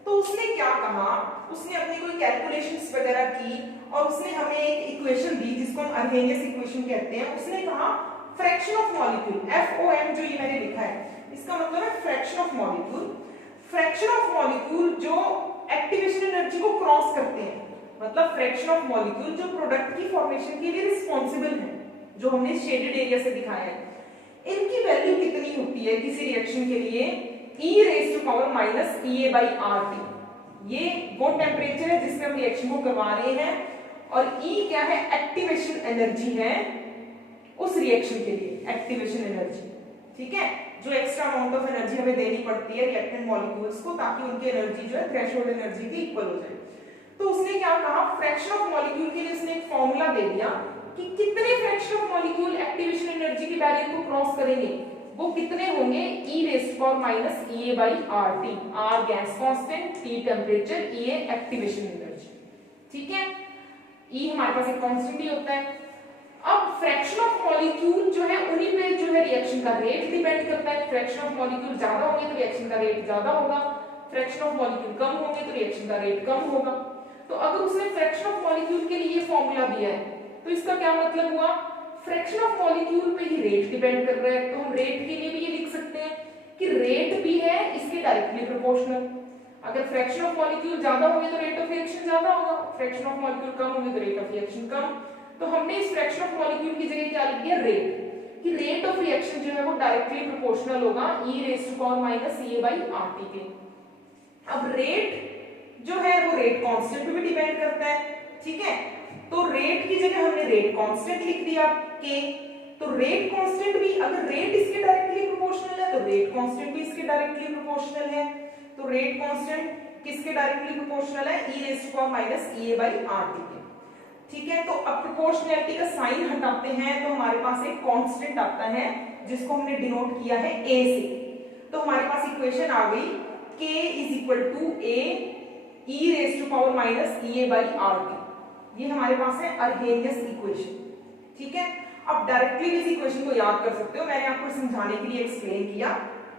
तो उसने क्या कहा, उसने अपनी कोई कैलकुलेशंस वगैरह की और उसने हमें एक इक्वेशन दी जिसको हम अर्हेनियस इक्वेशन कहते हैं। उसने कहा फ्रैक्शन ऑफ मॉलिक्यूल, FOM जो ये मैंने लिखा है इसका मतलब है fraction of molecule, fraction of molecule जो एक्टिवेशन एनर्जी को क्रॉस करते हैं, मतलब फ्रैक्शन ऑफ मॉलिक्यूल जो प्रोडक्ट की फॉर्मेशन के लिए रिस्पांसिबल है, जो हमने शेडेड एरिया से दिखाया है, इनकी वैल्यू कितनी होती है किसी रिएक्शन के लिए, e⁻⁻ ये वो टेम्परेचर है जिसमें हम रिएक्शन को करवा रहे हैं और E क्या है, एक्टिवेशन एनर्जी है उस रिएक्शन के लिए, एक्टिवेशन एनर्जी, ठीक है, जो एक्स्ट्रा अमाउंट ऑफ एनर्जी हमें देनी पड़ती है रिएक्टेंट मॉलिक्यूल्स को ताकि उनकी एनर्जी जो है थ्रेशोल्ड एनर्जी की इक्वल हो जाए। तो उसने क्या कहा, फ्रैक्शन ऑफ मॉलिक्यूल के लिए उसने एक फॉर्मूला दे दिया कि कितने fraction of molecule activation energy की वैल्यू को क्रॉस करेंगे, वो कितने होंगे, e⁻⁻RT, R gas constant, T temperature, E activation energy, ठीक है। E हमारे पास एक कांस्टेंट ही होता है। अब फ्रैक्शन ऑफ मॉलिक्यूल जो है उन्हीं पे जो है रिएक्शन का रेट डिपेंड करता है, फ्रैक्शन ऑफ मॉलिक्यूल ज्यादा होंगे तो रिएक्शन का रेट ज्यादा होगा, फ्रैक्शन ऑफ मॉलिक्यूल कम होंगे तो रिएक्शन का रेट कम होगा। तो अगर उसने फ्रैक्शन ऑफ मॉलिक्यूल के लिए ये फॉर्मूला दिया है तो इसका क्या मतलब हुआ, फ्रैक्शन ऑफ मॉलिक्यूल पे ही रेट डिपेंड कर रहा है, तो हम रेट के लिए भी ये लिख सकते हैं कि रेट भी है इसके डायरेक्टली प्रोपोर्शनल। अगर फ्रैक्शन ऑफ मॉलिक्यूल ज्यादा होंगे तो रेट ऑफ रिएक्शन ज्यादा होगा, फ्रैक्शन ऑफ मॉलिक्यूल कम होंगे तो रेट ऑफ रिएक्शन कम। तो हमने इस फ्रैक्शन ऑफ मॉलिक्यूल की जगह क्या लिख दिया, रेट, कि रेट ऑफ रिएक्शन जो है वो डायरेक्टली प्रोपोर्शनल होगा e⁻⁻RT के। अब रेट जो है वो रेट कांस्टेंट पे भी डिपेंड करता है, ठीक है। तो रेट की जगह हमने रेट कांस्टेंट लिख दिया k, तो रेट कांस्टेंट भी अगर रेट इसके डायरेक्टली प्रोपोर्शनल है तो रेट कांस्टेंट भी इसके डायरेक्टली प्रोपोर्शनल है। तो रेट कांस्टेंट किसके डायरेक्टली प्रोपोर्शनल है, e⁻⁻RT के, ठीक है। तो अब प्रोपोर्शनैलिटी का साइन हटाते हैं तो हमारे पास एक कांस्टेंट आता है जिसको हमने डिनोट किया है a से। तो हमारे पास इक्वेशन आ गई k = a e⁻⁻RT, ये हमारे पास है अर्हेनियस इक्वेशन, ठीक है। अब डायरेक्टली इस इक्वेशन को याद कर सकते हो, मैंने आपको समझाने के लिए एक्सप्लेन किया,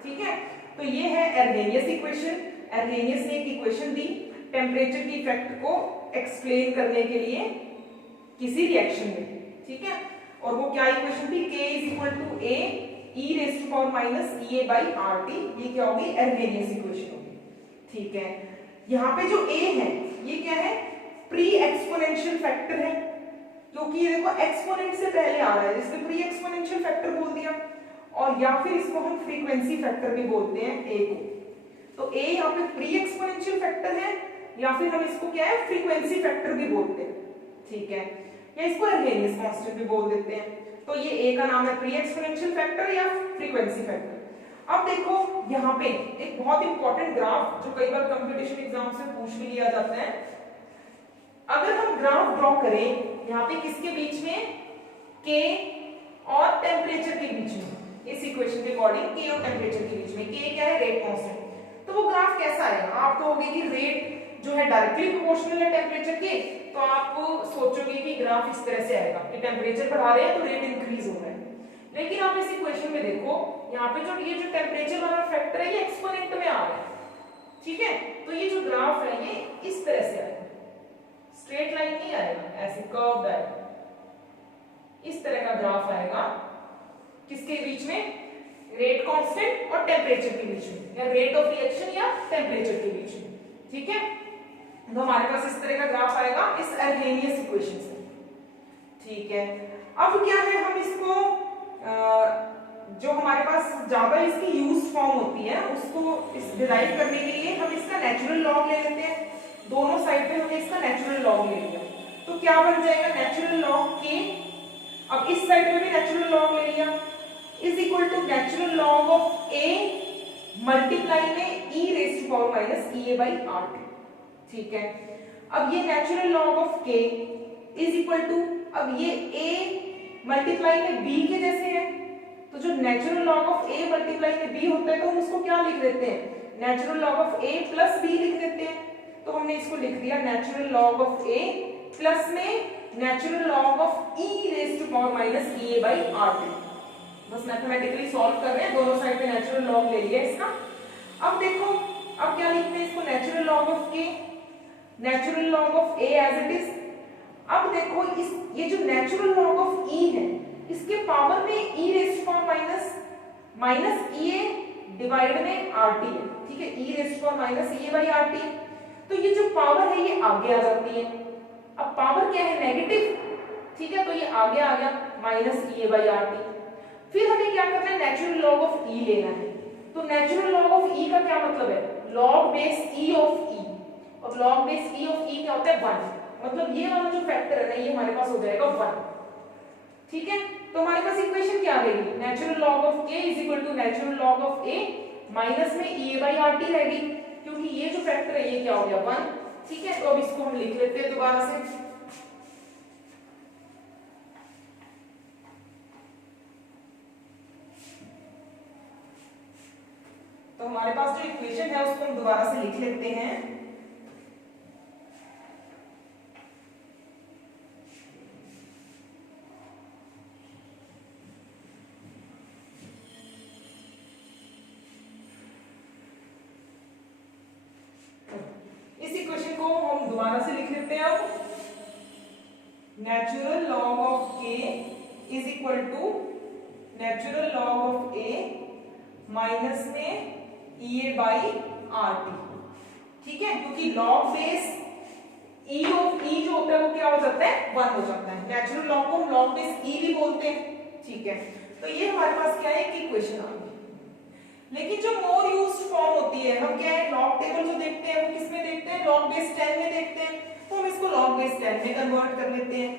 ठीक है। तो ये है अर्हेनियस इक्वेशन, अर्हेनियस ने एक इक्वेशन दी टेम्परेचर की इफेक्ट को एक्सप्लेन करने के लिए किसी रिएक्शन में, ठीक है। और वो क्या इक्वेशन थी, k = a e⁻⁻RT, ये क्या होगी, अर्हेनियस इक्वेशन होगी, ठीक है। यहाँ पे जो a है ये क्या है, प्री एक्सपोनेंशियल फैक्टर है, क्योंकि ये देखो एक्सपोनेंट से पहले आ रहा है जिसने प्री एक्सपोनेंशियल फैक्टर बोल दिया, और या फिर इसको हम फ्रीक्वेंसी फैक्टर भी बोलते हैं a को। तो a यहाँ पे प्री एक्सपोनेंशियल फैक्टर है या फिर हम इसको क्या है फ्रीक्वेंसी फैक्टर भी बोलते हैं, ठीक है, या इसको अर्हेनियस कांस्टेंट भी बोल देते हैं। तो ये a का नाम है प्री एक्सपोनेंशियल फैक्टर या फ्रीक्वेंसी फैक्टर। अब देखो यहाँ पे एक बहुत इंपॉर्टेंट ग्राफ जो कई बार कंपटीशन एग्जाम से पूछ भी लिया जाता है। अगर हम ग्राफ ड्रॉ करें यहाँ पे किसके बीच में, k और टेम्परेचर के बीच में, इस इक्वेशन के अकॉर्डिंग k और टेम्परेचर के बीच में, k क्या है, रेट कांस्टेंट। तो वो ग्राफ कैसा आएगा, आप कहोगे कि रेट जो है डायरेक्टली प्रोपोर्शनल है टेम्परेचर के, तो आप सोचोगे कि ग्राफ इस तरह से आएगा कि टेम्परेचर बढ़ा रहे हैं तो रेट इंक्रीज हो रहा है। लेकिन आप इस इक्वेशन में देखो यहाँ पे जो ये जो टेम्परेचर वाला फैक्टर है ये एक्सपोनेंट में आ रहा है, ठीक है, तो ये जो ग्राफ है ये इस तरह से आएगा, स्ट्रेट लाइन नहीं आएगा, ऐसे कर्व्ड आएगा, इस तरह का ग्राफ आएगा। किसके बीच में? रेट कांस्टेंट और टेम्परेचर के बीच में, या रेट ऑफ रिएक्शन या टेम्परेचर के बीच में। ठीक है, तो हमारे पास इस तरह का ग्राफ आएगा इस अर्हेनियस इक्वेशन से। ठीक है, अब क्या है, हम इसको जो हमारे पास ज्यादा इसकी यूज फॉर्म होती है उसको इस डिराइव करने के लिए हम इसका नेचुरल लॉग ले लेते हैं। दोनों साइड पे हमने इसका नेचुरल लॉग ले लिया, तो क्या बन जाएगा? नेचुरल लॉग के, अब इस साइड पे भी नेचुरल लॉग ले लिया, is equal to natural log of a multiply में e raise to power minus EA by R. ठीक है, अब ये natural log of k is equal to, अब ये a मल्टीप्लाई में b के जैसे है, तो जो natural log of a multiply में b होता है तो हम उसको क्या लिख देते हैं? Natural log of a plus b लिख देते हैं। तो हमने इसको लिख दिया natural log of a plus में natural log of e raise to power minus EA by R. बस मैथमेटिकली सॉल्व कर रहे हैं, दोनों साइड पे नेचुरल लॉग ले लिया इसका। अब देखो, अब क्या लिखते हैं इसको? Natural log of k, natural log of a as it is. अब देखो इस ये जो नेचुरल लॉग ऑफ e है इसके पावर में e raise to power minus E A divide में rt है। ठीक है, e raise to power minus EA by rt, तो ये जो पावर है ये आगे आ जाती है। अब पावर क्या है? नेगेटिव। ठीक है, तो ये आगे आ गया माइनस ईए बाई rt। फिर हमें क्या करना है? नेचुरल लॉग ऑफ e लेना है। तो नेचुरल लॉग ऑफ e का क्या मतलब है? Log base e of e, और log base e of e क्या होता है? 1। मतलब ये वाला जो फैक्टर है ना ये हमारे पास हो जाएगा 1। ठीक है, तो हमारे पास इक्वेशन क्या आ गई? Natural log of k is equal to natural log of a minus में e बाई rt रहेगी, क्योंकि ये जो फैक्टर है ये क्या हो गया? 1। ठीक है, तो अब इसको हम लिख लेते हैं दोबारा से। तो हमारे पास जो इक्वेशन है उसको हम दोबारा से लिख लेते हैं। इस इक्वेशन को हम दोबारा से लिख लेते हैं। अब natural log of k is equal to natural log of a minus में ईए बाई rt। ठीक है, क्योंकि log base e of e जो होता है वो क्या हो जाता है? 1 हो जाता है। नेचुरल लॉग को हम लॉग बेस e भी बोलते हैं। ठीक है, तो ये हमारे पास क्या है? एक इक्वेशन आ गई। लेकिन जो मोर यूज्ड फॉर्म होती है, हम क्या है लॉग टेबल जो देखते हैं वो किस में देखते हैं? लॉग बेस 10 में देखते हैं। तो हम इसको लॉग बेस 10 में कन्वर्ट कर लेते हैं।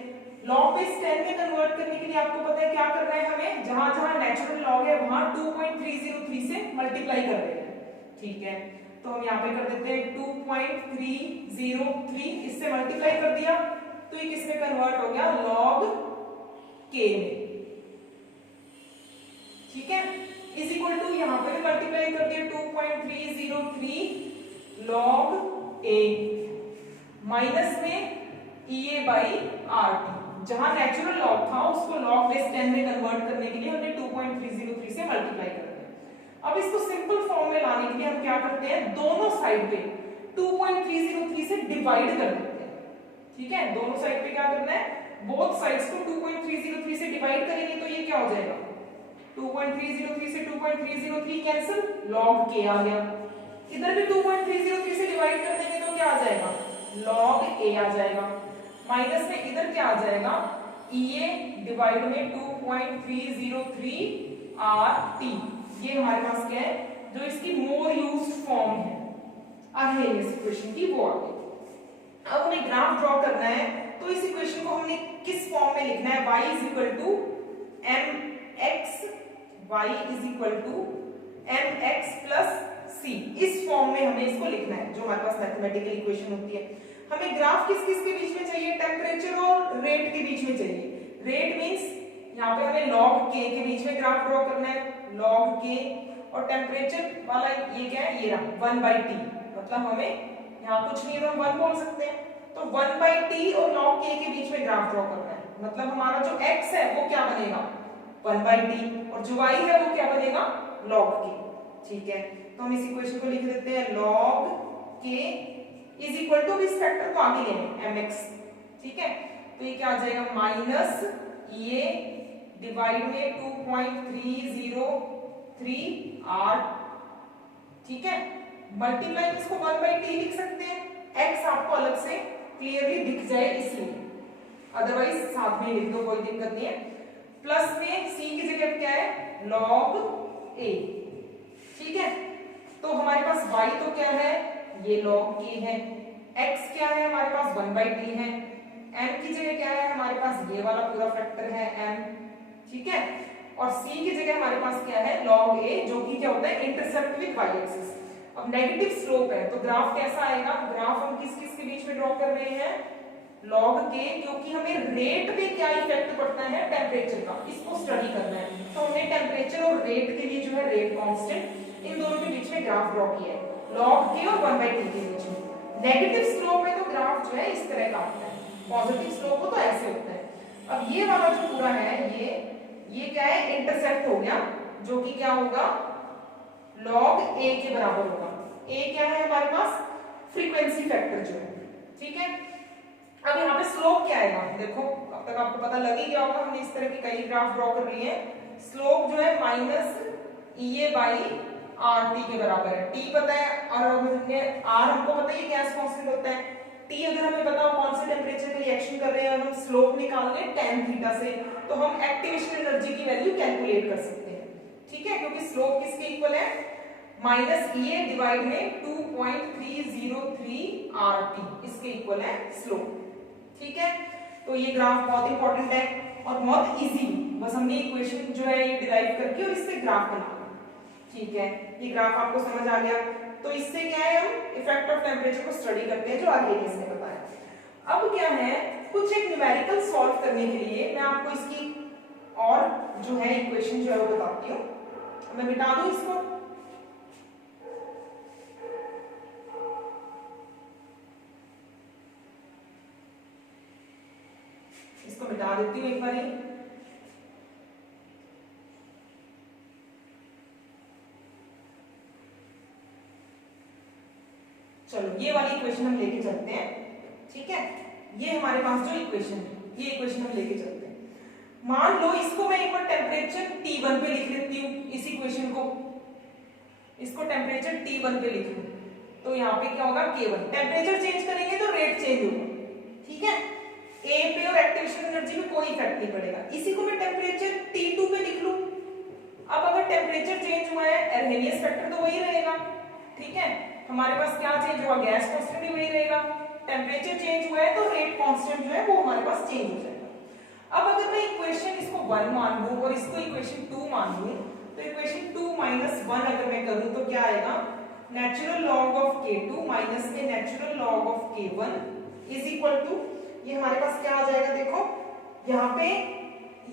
लॉग बेस 10 में कन्वर्ट करने के लिए आपको पता है क्या करना है? हमें जहां जहां नेचुरल लॉग है वहां 2.303 से मल्टीप्लाई कर देना है। ठीक है, तो हम यहाँ पे कर देते हैं 2.303, इससे मल्टीप्लाई कर दिया तो ये किस में कन्वर्ट हो गया? लॉग k में। ठीक है, इज इक्वल टू यहाँ पे भी मल्टीप्लाई कर दिया 2.303 लॉग a माइनस में ईए बाई rt। जहां नेचुरल लॉग था उसको लॉग बेस 10 में कन्वर्ट करने के लिए हमने 2.303 से मल्टीप्लाई कर दिया। अब इसको सिंपल फॉर्म में लाने के लिए हम क्या करते हैं? दोनों साइड पे 2.303 से डिवाइड कर देते हैं। ठीक है, दोनों साइड पे क्या करना है? बोथ साइड्स को 2.303 से डिवाइड करेंगे तो ये क्या हो जाएगा? 2.303 से 2.303 कैंसिल, log k आ गया। इधर भी 2.303 से डिवाइड कर देंगे तो क्या आ जाएगा? log a आ जाएगा। माइनस में इधर क्या आ जाएगा? ea डिवाइड में 2.303 rt। ये हमारे पास क्या है? जो इसकी मोर यूज्ड फॉर्म है अर्हेनियस इक्वेशन की, वो आ गई। अब हमें ग्राफ ड्रॉ करना है, तो इस इक्वेशन को हमने किस फॉर्म में लिखना है? y is equal to mx, y is equal to mx plus c। इस फॉर्म में हमें इसको लिखना है, जो हमारे पास मैथमेटिकल इक्वेशन होती है। हमें ग्राफ किस किस के बीच में चाहिए? टेम्परेचर और रेट के बीच में चाहिए। रेट मींस यहाँ पे हमें log k के बीच में ग्राफ ड्रॉ करना है, log k, और टेम्परेचर वाला ये क्या है? ये रहा 1/t, मतलब हमें यहाँ कुछ नहीं है तो हम 1 बोल सकते हैं। तो 1/t और log k के बीच में ग्राफ ड्रॉ करना है, मतलब हमारा जो x है वो क्या बनेगा? 1/t, और जो y है वो क्या बनेगा? log k। ठीक है, तो हम इस इक्वेशन को लिख देते हैं log k is equal to इस फैक्टर को आगे लेंगे mx, ठीक है, तो ये क्या आ जाएगा माइनस ये डिवाइड में 2.303 r, ठीक है, मल्टीप्लाई इसको 1/t लिख सकते हैं, x आपको अलग से क्लियरली दिख जाए इसलिए, अदरवाइज साथ में लिख दो कोई दिक्कत नहीं है। प्लस में c की जगह क्या है log a, ठीक है, तो हमारे पास y तो क्या है ये log k है, x क्या है हमारे पास 1/t है, m की जगह क्या है हमारे पास ये वाला पूरा फैक्टर है m, ठीक है, और c की जगह हमारे पास क्या है log a जो कि क्या होता है इंटरसेप्ट विद y एक्सिस। अब नेगेटिव स्लोप है तो ग्राफ कैसा आएगा, ग्राफ हम किस किस के बीच में ड्रॉ कर रहे हैं log k, क्योंकि हमें रेट पे क्या इफेक्ट पड़ता है टेम्परेचर का, इसको स्टडी करना है, तो हमने टेम्परेचर और रेट के लिए जो है रेट कांस्टेंट इन दोनों के बीच में ग्राफ ड्रॉ किया है log k और 1/t के बीच में। नेगेटिव स्लोप है तो ग्राफ जो है इस तरह का आता है, पॉजिटिव स्लोप हो तो ऐसे होता है। अब ये वाला जो पूरा है ये क्या है इंटरसेप्ट हो गया, जो कि क्या होगा log a के बराबर होगा। a क्या है हमारे पास फ्रीक्वेंसी फैक्टर जो है, ठीक है। अब यहाँ पे स्लोप क्या आएगा, देखो अब तक आपको पता लग ही गया होगा, हमने इस तरह के कई ग्राफ ड्रॉ कर लिए हैं। स्लोप जो है माइनस EA बाई RT के बराबर है, T पता है और R हमको पता है गैस कांस्टेंट होता है, T अगर हमें पता हो कौन से टेम्परेचर पे रिएक्शन कर रहे हैं और हम स्लोप निकाल लें tan थीटा से, तो हम एक्टिवेशन एनर्जी की वैल्यू कैलकुलेट कर सकते हैं, ठीक है, क्योंकि स्लोप किसके इक्वल है माइनस EA डिवाइड में 2.303 RT, इसके इक्वल है स्लोप, ठीक है। तो ये ग्राफ बहुत इंपॉर्टेंट है और बहुत इजी, बस हमने इक्वेशन जो है ये डिराइव करके और इससे ग्राफ बनाना, ठीक है। ये ग्राफ आपको समझ आ गया, तो इससे क्या है हम इफेक्ट ऑफ टेम्परेचर को स्टडी करते हैं जो आगे इसने बताया। अब क्या है कुछ एक न्यूमेरिकल सॉल्व करने के लिए मैं आपको इसकी और जो है इक्वेशन जो है वो बताती हूँ, मैं मिटा दूं इसको, मिटा देती हूँ एक बार ही। चलो ये वाली इक्वेशन हम लेके चलते हैं, ठीक है, ये हमारे पास जो इक्वेशन है ये इक्वेशन हम लेके चलते हैं। मान लो इसको मैं एक बार टेम्परेचर T1 पे लिख लेती हूँ, इस इक्वेशन को, इसको टेम्परेचर T1 पे लिख लूं, तो यहाँ पे क्या होगा K1, टेम्परेचर चेंज करेंगे तो रेट चेंज होगा, ठीक है, A पे और एक्टिवेशन एनर्जी में कोई इफेक्ट नहीं पड़ेगा। इसी को मैं टेम्परेचर T2 पे लिख लूं, अब अगर टेम्परेचर चेंज हुआ है अर्हेनियस फैक्टर तो वही रहेगा, ठीक है, हमारे पास क्या चेंज हुआ गैस कांस्टेंट भी वही रहेगा, टेम्परेचर चेंज हुआ है तो रेट कांस्टेंट जो है वो हमारे पास चेंज हो जाएगा। अब अगर मैं इक्वेशन इसको 1 मान लूं और इसको इक्वेशन 2 मान लूं, तो इक्वेशन 2 माइनस 1 अगर मैं करूं तो क्या आएगा natural log of K2 minus के natural log of K1 is equal to, ये हमारे पास क्या आ जाएगा, देखो यहाँ पे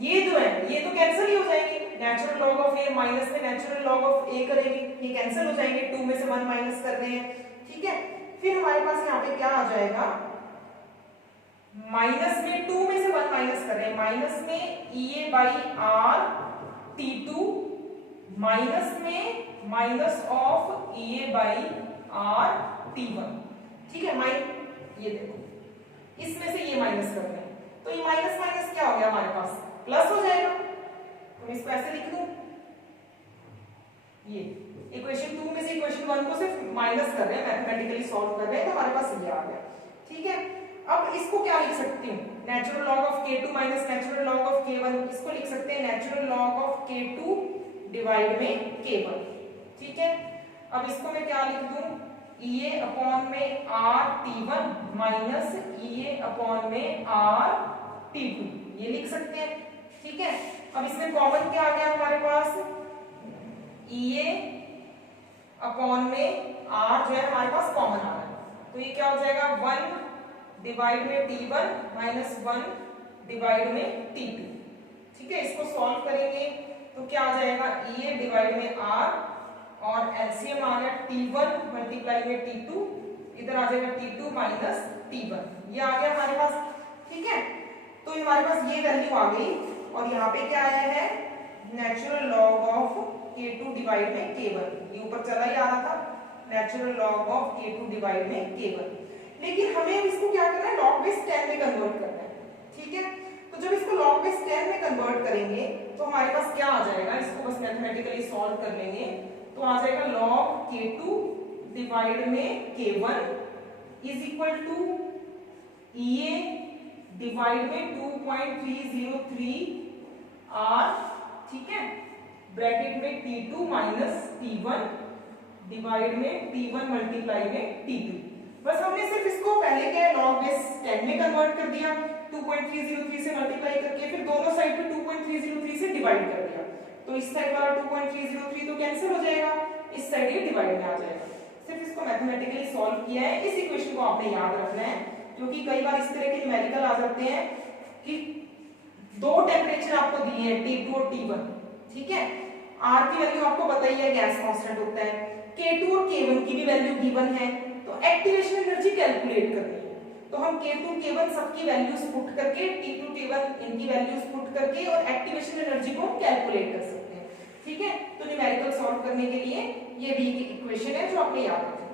ये जो है ये तो कैंसिल ही हो जाएंगे, natural log of A minus में नेचुरल लॉग ऑफ A करेंगे, ये कैंसिल हो जाएंगे, 2 में से 1 माइनस कर रहे हैं, ठीक है। फिर हमारे पास यहाँ पे क्या आ जाएगा, माइनस में 2 में से 1 माइनस कर रहे हैं, माइनस में EA by R T2 minus में minus of EA by R T1, ठीक है, ये देखो इसमें से ये माइनस कर रहे हैं, तो ये माइनस माइनस क्या हो गया हमारे पास प्लस हो जाएगा, तो इसको ऐसे लिख दूं, ये इक्वेशन 2 में से इक्वेशन 1 को सिर्फ माइनस कर रहे हैं, मैथमेटिकली सॉल्व कर रहे हैं, तो हमारे पास ये आ गया, ठीक है। अब इसको क्या लिख सकती हूँ, natural log of K2 minus natural log of K1, इसको लिख सकते हैं natural log of K2 divide में K1, ठीक है। अब इसको मैं क्या लिख दूं, EA अपॉन में R T1 minus EA upon में R T2, ये लिख सकते हैं, ठीक है। अब इसमें कॉमन क्या आ गया हमारे पास, EA अपॉन में R जो है हमारे पास कॉमन आ रहा है, तो ये क्या हो जाएगा 1 डिवाइड में T1 माइनस 1 डिवाइड में T2, ठीक है। इसको सॉल्व करेंगे तो क्या आ जाएगा EA डिवाइड में R और एलसीएम आ गया T1 मल्टीप्लाई में T2, इधर आ जाएगा T2 माइनस T1, ये आ गया हमारे पास, ठीक है। तो हमारे पास ये वैल्यू आ गई और यहाँ पे क्या आया है natural log of K2 divide में K1, ये ऊपर चला ही आ रहा था, natural log of K2 divide में K1। लेकिन हमें अब इसको क्या करना है, log बेस 10 में कन्वर्ट करना है, ठीक है। तो जब इसको log बेस 10 में कन्वर्ट करेंगे तो हमारे पास क्या आ जाएगा, इसको बस मैथमेटिकली सॉल्व कर लेंगे तो आ जाएगा log K2 डिवाइड में K1 is equal to EA divide में 2.303 R, ठीक है, ब्रैकेट में T2 माइनस T1 डिवाइड में T1 मल्टीप्लाई में T2। बस हमने सिर्फ इसको पहले क्या है log बेस 10 में कन्वर्ट कर दिया 2.303 से मल्टीप्लाई करके, फिर दोनों साइड पे 2.303 से डिवाइड कर दिया, तो इस साइड वाला 2.303 तो कैंसिल हो जाएगा, इस साइड ये डिवाइड में आ जाएगा। सिर्फ इसको मैथमेटिकली सॉल्व किया है। इस इक्वेशन को आपने याद रखना है क्योंकि कई बार इस तरह के न्यूमेरिकल आ जाते हैं कि दो टेम्परेचर आपको दिए हैं T2 और T1, ठीक है, R की वैल्यू आपको पता ही है, गैस कांस्टेंट होता है, K2 और K1 की भी वैल्यू गिवन है, तो एक्टिवेशन एनर्जी कैलकुलेट करनी है। तो हम K2 K1 सबकी वैल्यूज पुट करके T2 T1 इनकी वैल्यूज पुट करके और एक्टिवेशन एनर्जी को कैलकुलेट कर सकते हैं, ठीक है। तो न्यूमेरिकल सॉल्व करने के लिए ये भी एक इक्वेशन है जो आपने याद रखना है।